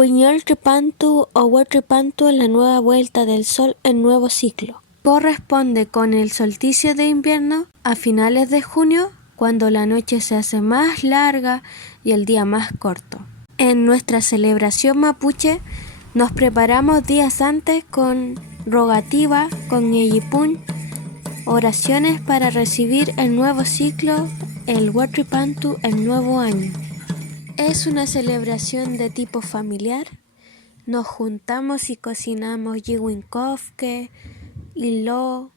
Guiñol Tripantu o Huatripantu es la nueva vuelta del sol en nuevo ciclo. Corresponde con el solsticio de invierno a finales de junio, cuando la noche se hace más larga y el día más corto. En nuestra celebración mapuche nos preparamos días antes con rogativa, con yeyipún, oraciones para recibir el nuevo ciclo, el Huatripantu, el nuevo año. Es una celebración de tipo familiar. Nos juntamos y cocinamos yihuincofque, hiló,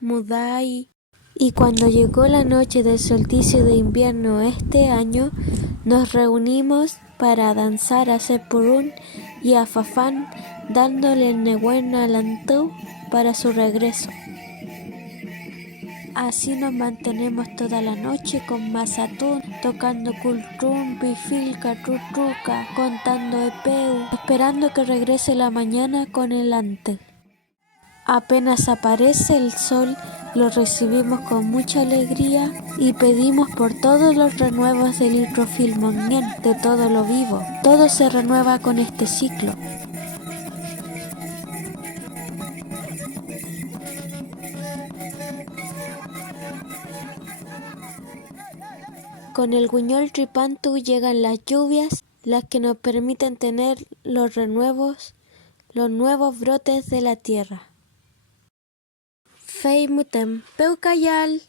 mudai. Y cuando llegó la noche del solsticio de invierno este año, nos reunimos para danzar a Cepurún y a Fafán, dándole el Nehuen al Antú para su regreso. Así nos mantenemos toda la noche con mazatún, tocando cultrún, pifilca, trutruca, contando epeu, esperando que regrese la mañana con el ante. Apenas aparece el sol, lo recibimos con mucha alegría y pedimos por todos los renuevos del Iltrofilmonien, de todo lo vivo. Todo se renueva con este ciclo. Con el Guiñol Tripantu llegan las lluvias, las que nos permiten tener los nuevos brotes de la tierra. Fei mutem peucayal.